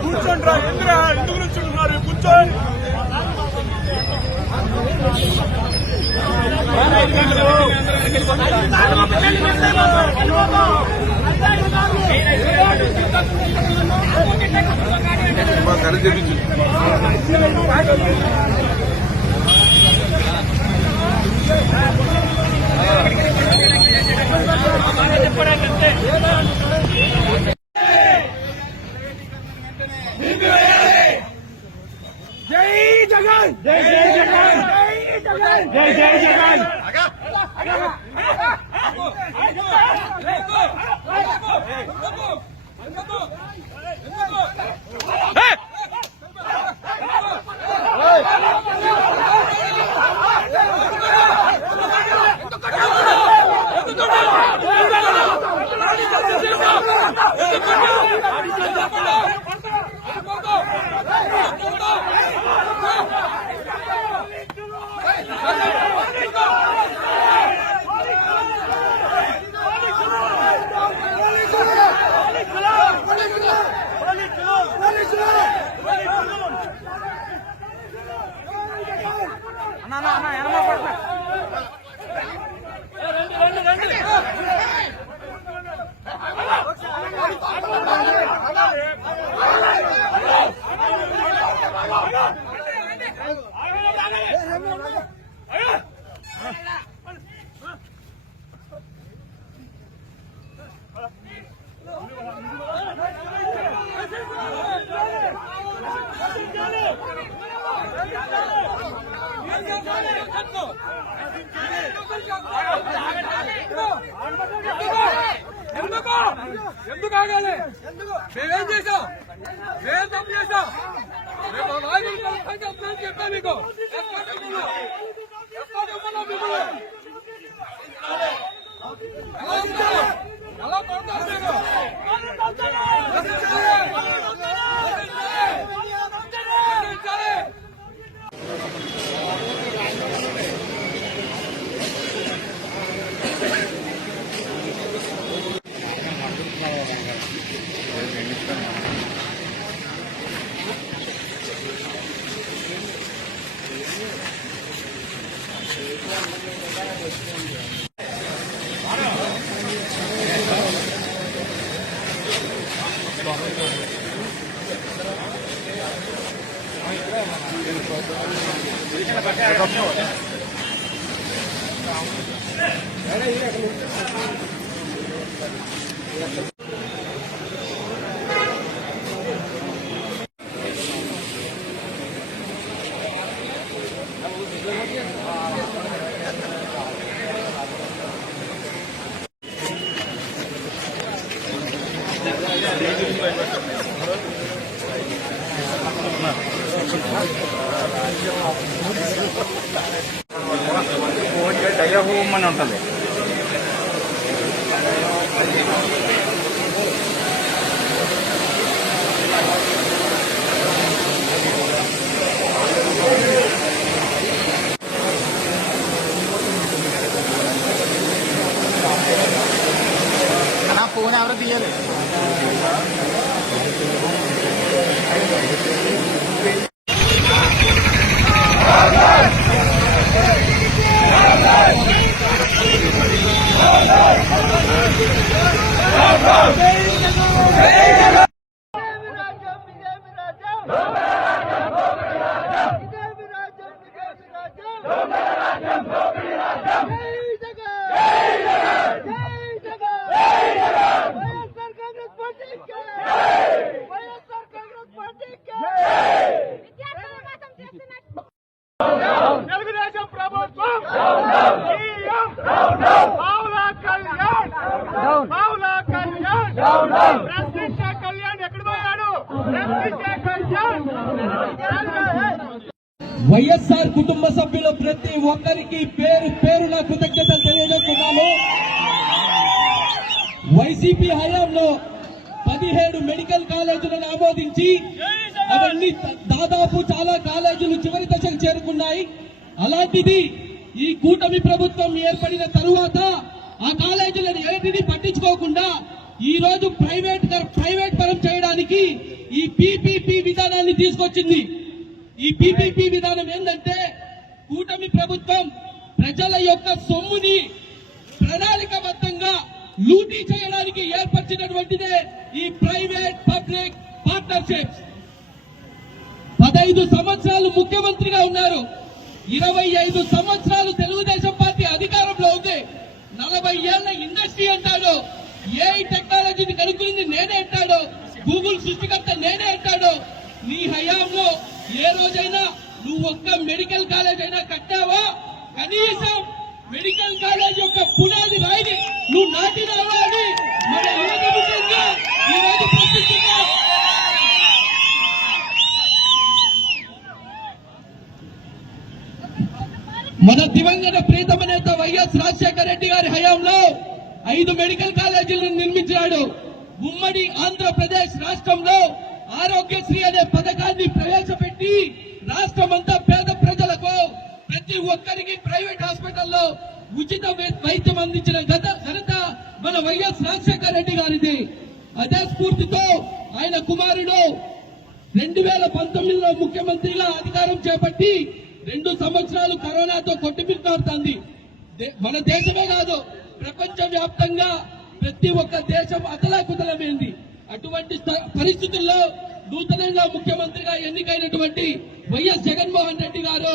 కూర్చోండి ఎందుకు నుంచుంటున్నారు కూర్చోండి కరెంట్ చెప్పించు జై జగన్ జై జై జగన్ జై జగన్ జై జై జగన్ ఎందుకు ఆగాలి మేమేం చేశాం మేమేం తప్పు చేశాం మేము నాయకులు చెప్పాను మీకు ఎలా పడతారు మీకు అని ఉంటుంది. నా ఫోన్ ఎవరు తీయాలి. వైఎస్ఆర్ కుటుంబ సభ్యులు ప్రతి ఒక్కరికి పేరు పేరున కృతజ్ఞతలు తెలియజేస్తున్నాము. వైసీపీ హయాంలో 17 మెడికల్ కాలేజీలను ఆమోదించి అవన్నీ దాదాపు చాలా కాలేజీలు చివరి దశకు చేరుకున్నాయి. అలాంటిది ఈ కూటమి ప్రభుత్వం ఏర్పడిన తరువాత ఆ కాలేజీలను ఏటిని పట్టించుకోకుండా ఈ రోజు ప్రైవేట్ పరం చేయడానికి ఈ పీపీపీ విధానాన్ని తీసుకొచ్చింది. ఈ పీపీపీ విధానం ఏంటంటే కూటమి ప్రభుత్వం ప్రజల యొక్క సొమ్ముని ప్రణాళికబద్ధంగా లూటీ చేయడానికి ఏర్పరిచినటువంటిదే ఈ ప్రైవేట్ పబ్లిక్ పార్ట్నర్షిప్స్. 15 సంవత్సరాలు ముఖ్యమంత్రిగా ఉన్నారు. 25 సంవత్సరాలు తెలుగుదేశం పార్టీ అధికారంలో ఉంది. 40 ఏళ్ల ఇండస్ట్రీ అంటాడు. ఏఐ టెక్నాలజీని కనుక్కుంది నేనే అంటాడు. గూగుల్ సృష్టికర్త నేనే అంటాడు. నీ హయాంలో ఏ రోజైనా నువ్వు ఒక్క మెడికల్ కాలేజ్ అయినా కట్టావా? కనీసం మెడికల్ కాలేజ్ యొక్క పునాది రాయిని నువ్వు నాటినావా అని మన యువజనుగా ఈ రోజు ప్రశ్నిస్తున్నాం. మన దివంగత ప్రీతమ నేత వైఎస్ రాజశేఖర రెడ్డి గారి హయాంలో 5 మెడికల్ కాలేజీలను నిర్మించాడు. ఉమ్మడి ఆంధ్రప్రదేశ్ రాష్ట్రంలో ఆరోగ్యశ్రీ అనే పథకాన్ని ప్రవేశపెట్టి రాష్ట్రమంతా పేద ప్రజలకు ప్రతి ఒక్కరికి ప్రైవేట్ హాస్పిటల్లో ఉచిత వైద్యం అందించిన ఘనత మన వైఎస్ రాజశేఖర రెడ్డి గారిది. అదే స్ఫూర్తితో ఆయన కుమారుడు 2019లో ముఖ్యమంత్రిగా అధికారం చేపట్టి 2 సంవత్సరాలు కరోనాతో కొట్టుమిట్టాడుతుంది. మన దేశమే కాదు ప్రపంచ వ్యాప్తంగా ప్రతి ఒక్క దేశం అతలాకుతలమైంది. అటువంటి పరిస్థితుల్లో నూతనంగా ముఖ్యమంత్రిగా ఎన్నికైనటువంటి వైఎస్ జగన్మోహన్ రెడ్డి గారు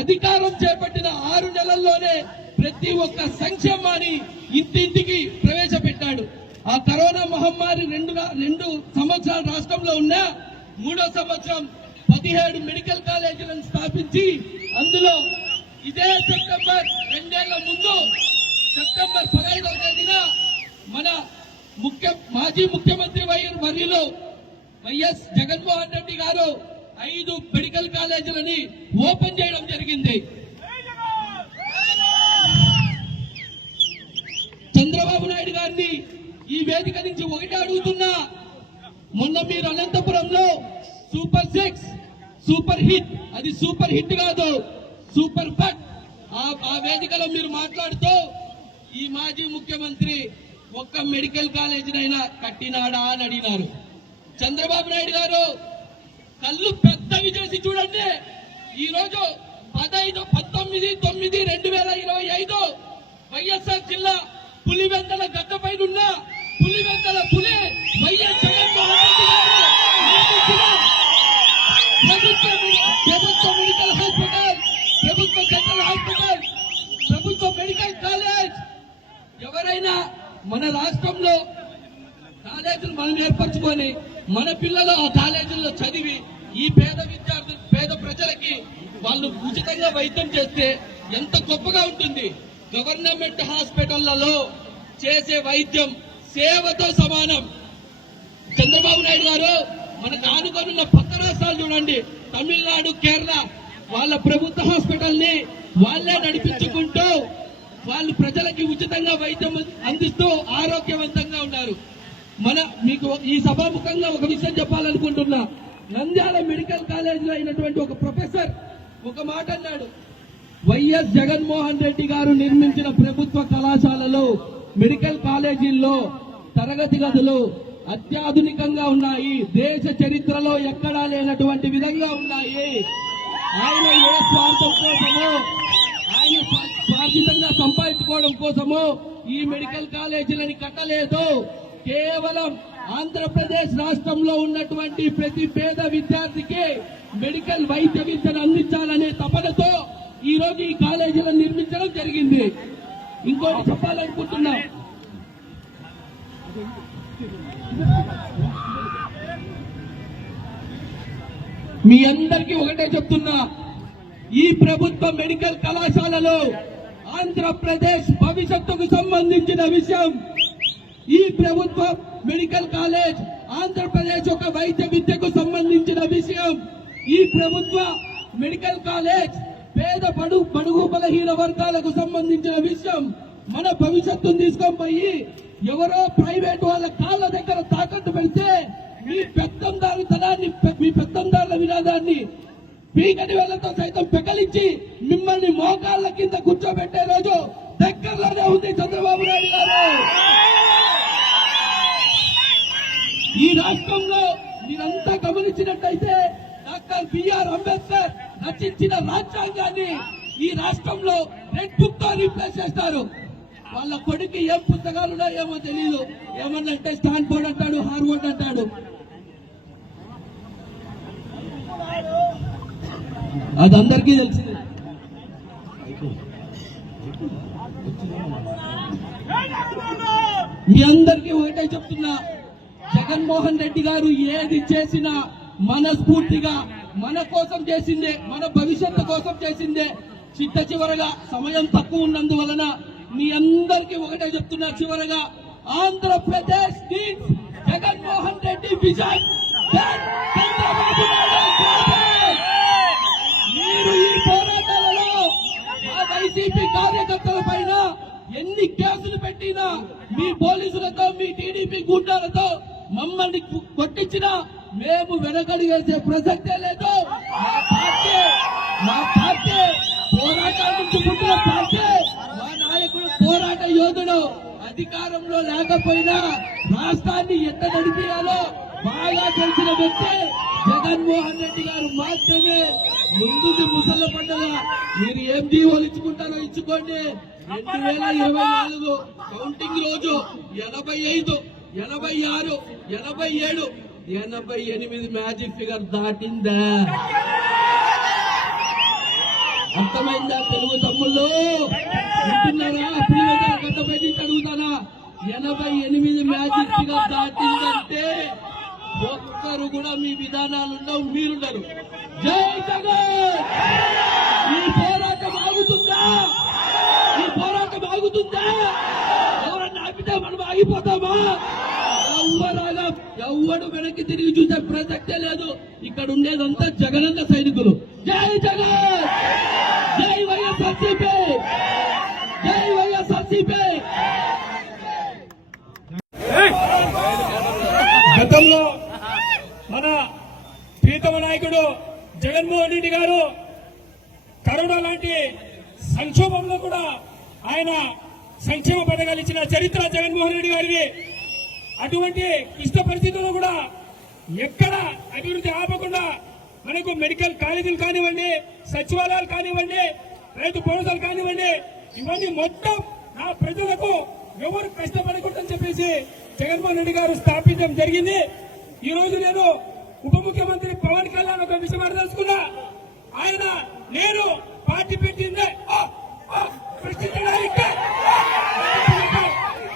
అధికారం చేపట్టిన 6 నెలల్లోనే ప్రతి ఒక్క సంక్షేమాన్ని ఇంటింటికి ప్రవేశపెట్టాడు. ఆ కరోనా మహమ్మారి 2 సంవత్సరాలు రాష్ట్రంలో ఉన్న 3వ సంవత్సరం 17 మెడికల్ కాలేజీలను స్థాపించి అందులో ఇదే సెప్టెంబర్ 2 ఏళ్ల ముందు సెప్టెంబర్ 15వ తేదీన మన మాజీ ముఖ్యమంత్రి వర్యులు వైఎస్ జగన్మోహన్ రెడ్డి గారు 5 మెడికల్ కాలేజీలని ఓపెన్ చేయడం జరిగింది. చంద్రబాబు నాయుడు గారిని ఈ వేదిక నుంచి ఒకటి అడుగుతున్నా, మొన్న మీరు అనంతపురంలో సూపర్ 6 సూపర్ హిట్, అది సూపర్ హిట్ కాదు సూపర్ ఫట్, ఆ వేదికలో మీరు మాట్లాడుతూ ఈ మాజీ ముఖ్యమంత్రి ఒక్క మెడికల్ కాలేజీనైనా కట్టినాడా అని అడిగినారు. చంద్రబాబు నాయుడు గారు కళ్ళు పెద్దవి చేసి చూడండి. ఈ రోజు 19/9/2025 వైఎస్ఆర్ జిల్లా పులివెందల గడ్డపైనున్న పులివెందల పులి వైఎస్ జగన్మోహన్ రెడ్డి గారు ప్రభుత్వ మెడికల్ హాస్పిటల్, ప్రభుత్వ డెంటల్ హాస్పిటల్, ప్రభుత్వ మెడికల్ కాలేజ్. ఎవరైనా మన రాష్ట్రంలో కాలేజీలు మనం ఏర్పరచుకొని మన పిల్లలు ఆ కాలేజీల్లో చదివి ఈ పేద విద్యార్థులు పేద ప్రజలకి వాళ్ళు ఉచితంగా వైద్యం చేస్తే ఎంత గొప్పగా ఉంటుంది. గవర్నమెంట్ హాస్పిటళ్లలో చేసే వైద్యం సేవతో సమానం. చంద్రబాబు నాయుడు గారు మనకు ఆనుకొనున్న పక్క రాష్ట్రాలు చూడండి, తమిళనాడు, కేరళ, వాళ్ళ ప్రభుత్వ హాస్పిటల్ ని వాళ్లే నడిపించుకుంటూ వాళ్ళు ప్రజలకి ఉచితంగా వైద్యం అందిస్తూ ఆరోగ్యవంతంగా ఉన్నారు. మీకు ఈ సభాముఖంగా ఒక విషయం చెప్పాలనుకుంటున్నా. నంద్యాల మెడికల్ కాలేజీలో అయినటువంటి ఒక ప్రొఫెసర్ ఒక మాట అన్నాడు, వైఎస్ జగన్మోహన్ రెడ్డి గారు నిర్మించిన ప్రభుత్వ కళాశాలలో మెడికల్ కాలేజీల్లో తరగతి గదులు అత్యాధునికంగా ఉన్నాయి, దేశ చరిత్రలో ఎక్కడా లేనటువంటి విధంగా ఉన్నాయి. ఆయన ఏ స్వార్థం కోసమో ఆయన స్వార్థితంగా సంపాదించుకోవడం కోసమో ఈ మెడికల్ కాలేజీలని కట్టలేదు. కేవలం ఆంధ్రప్రదేశ్ రాష్ట్రంలో ఉన్నటువంటి ప్రతి పేద విద్యార్థికి మెడికల్ వైద్య విద్యను అందించాలనే తపనతో ఈ రోజు ఈ కాలేజీలను నిర్మించడం జరిగింది. ఇంకోటి చెప్పాలనుకుంటున్నా, మీ అందరికీ ఒకటే చెప్తున్నా, ఈ ప్రభుత్వ మెడికల్ కళాశాలలో ఆంధ్రప్రదేశ్ భవిష్యత్తుకు సంబంధించిన విషయం. ఈ ప్రభుత్వ మెడికల్ కాలేజ్ ఆంధ్రప్రదేశ్ యొక్క వైద్య విద్యకు సంబంధించిన విషయం. ఈ ప్రభుత్వ మెడికల్ కాలేజ్ పేద బడుగు బలహీన వర్గాలకు సంబంధించిన విషయం. మన భవిష్యత్తును తీసుకొని పోయి ఎవరో ప్రైవేట్ వాళ్ళ కాళ్ళ దగ్గర తాకట్టు పెడితే మీ పెత్తందారుతనాన్ని, మీ పెత్తందారుల వినాదాన్ని పీకటి వేళ్లతో సైతం పెకలించి మిమ్మల్ని మోకాళ్ళ కింద కూర్చోబెట్టే రోజు దగ్గరలోనే ఉంది చంద్రబాబు నాయుడు గారు. ఈ రాష్ట్రంలో మీరంతా గమనించినట్టయితే డాక్టర్ బిఆర్ అంబేద్కర్ రచించిన రాజ్యాంగాన్ని ఈ రాష్ట్రంలో రెడ్ బుక్ తో రీప్లేస్ చేస్తారు. వాళ్ళ కొడుకు ఏం పుస్తకాలున్నా ఏమో తెలియదు. ఏమన్నంటే స్టాన్ఫోర్డ్ అంటాడు, హార్వర్డ్ అంటాడు. అదందరికీ తెలిసింది. మీ అందరికీ ఒకటే చెప్తున్నా, జగన్మోహన్ రెడ్డి గారు ఏది చేసినా మనస్ఫూర్తిగా మన కోసం చేసిందే, మన భవిష్యత్తు కోసం చేసిందే. చిట్ట చివరగా సమయం తక్కువ ఉన్నందువలన మీ అందరికీ ఒకటే చెప్తున్నా, చివరగా ఆంధ్రప్రదేశ్ నీడ్స్ జగన్మోహన్ రెడ్డి విజన్. చంద్రబాబు నాయుడు మీరు ఈ పోరాటాలలో ఆ వైసీపీ కార్యకర్తల పైన ఎన్ని కేసులు పెట్టినా, మీ పోలీసులతో, మీ టీడీపీ గుండాలతో మమ్మల్ని కొట్టించినా మేము వెనకడి వేసే ప్రసక్తే లేదు. మా పార్టీ పోరాటాల నుంచి పుట్టిన పార్టీ. మా నాయకుడు పోరాట యోధుడు. అధికారంలో లేకపోయినా రాష్ట్రాన్ని ఎంత నడిపేయాలో బాగా తెలిసిన వ్యక్తి జగన్మోహన్ రెడ్డి గారు మాత్రమే. ముందుది ముసళ్ళ పండుగ. మీరు ఏం జీవోలు ఇచ్చుకుంటారో ఇచ్చుకోండి. 2024 కౌంటింగ్ రోజు 85, 86, 87, 88 మ్యాజిక్ ఫిగర్ దాటిందా? అర్థమైందా తెలుగు తమ్ముళ్ళు? వింటున్నారా? ప్రియమైన గడ్డపై నుంచి అడుగుతానా? 88 మ్యాజిక్ ఫిగర్ దాటిందంటే ఒక్కరు కూడా మీ విధానాలుండవు, మీరుండరు. జై జగన్! ఈ పోరాటం ఆగుతుందా? ఈ పోరాటం ఆగుతుందా? ఎవరన్నా ఆపితే మనం ఆగిపోతామా? ఎవ్వడు వెనక్కి తిరిగి చూసే ప్రసక్తే లేదు. ఇక్కడ ఉండేదంతా జగనన్న సైనికులు. జై జగన్! జై వైఎస్ఆర్సీపీ! జై వైఎస్ఆర్సీపీ! గతంలో మన ప్రీతమ నాయకుడు జగన్మోహన్ రెడ్డి గారు కరోనా లాంటి సంక్షోభంలో కూడా ఆయన సంక్షేమ పథకాలు ఇచ్చిన చరిత్ర జగన్మోహన్ రెడ్డి గారిది. అటువంటి క్లిష్ట పరిస్థితుల్లో కూడా ఎక్కడ అభివృద్ధి ఆపకుండా మనకు మెడికల్ కాలేజీలు కానివ్వండి, సచివాలయాలు కానివ్వండి, రైతు భరోసాలు కానివ్వండి, ఇవన్నీ మొత్తం నా ప్రజలకు ఎవరు కష్టపడకూడదని చెప్పేసి జగన్మోహన్ రెడ్డి గారు స్థాపించడం జరిగింది. ఈ రోజు నేను ఉప ముఖ్యమంత్రి పవన్ కళ్యాణ్ ఒక విషయం అడదలుచుకున్నా. ఆయన నేను పార్టీ పెట్టిందే ప్రశ్నించడానికి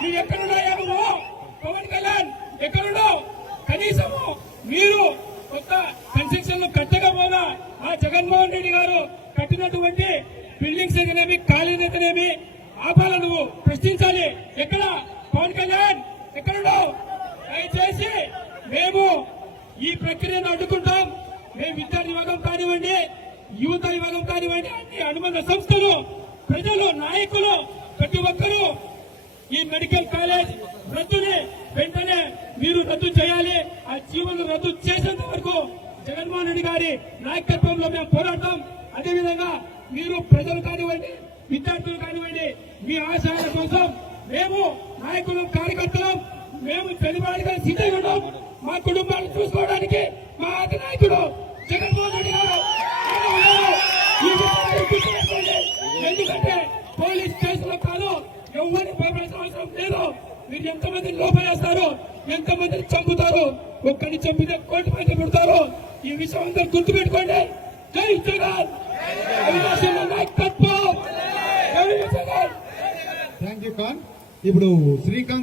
నువ్వు ఎక్కడున్నావు? పవన్ కళ్యాణ్ ఎక్కడున్నావు? కనీసము మీరు కొత్త కన్స్ట్రక్షన్ లో కట్టకపోయినా ఆ జగన్మోహన్ రెడ్డి గారు కట్టినటువంటి బిల్డింగ్స్ అయితేనేమి, కాలేజీ అయితేనేమి ఆపాల నువ్వు ప్రశ్నించాలి. ఎక్కడ పవన్ కళ్యాణ్ ఎక్కడున్నావు? దయచేసి మేము ఈ ప్రక్రియను అడ్డుకుంటాం. మేము విద్యార్థి విభాగం కానివ్వండి, యువత విభాగం కానివ్వండి, అన్ని అనుబంధ సంస్థలు, ప్రజలు, నాయకులు ప్రతి ఒక్కరూ ఈ మెడికల్ కాలేజ్ రద్దుని వెంటనే మీరు రద్దు చేయాలి. ఆ జీవోను రద్దు చేసేంత వరకు జగన్మోహన్ రెడ్డి గారి నాయకత్వంలో మేము పోరాడతాం. అదేవిధంగా మీరు ప్రజలు కానివ్వండి, విద్యార్థులు కానివ్వండి, మీ ఆశయాల కోసం మేము నాయకులు, కార్యకర్తలు మేము చనిపోవడానికి సిద్ధంగా ఉన్నాం. మా కుటుంబాలను చూసుకోవడానికి మా అధినాయకుడు జగన్మోహన్ రెడ్డి గారు ఎందుకంటే పోలీస్ స్టేషన్లో కాదు, ఎవరిని భయపడాల్సిన అవసరం లేదు. మీరు ఎంతమందిని లోపలేస్తారు, ఎంతమందిని చంపుతారు, ఒక్కడిని చంపితే కోటి మంది పుడతారు. ఈ విషయం అందరూ గుర్తుపెట్టుకోండి. జై జగన్! నాయకత్వం! Thank you Khan. ఇప్పుడు శ్రీకాంత్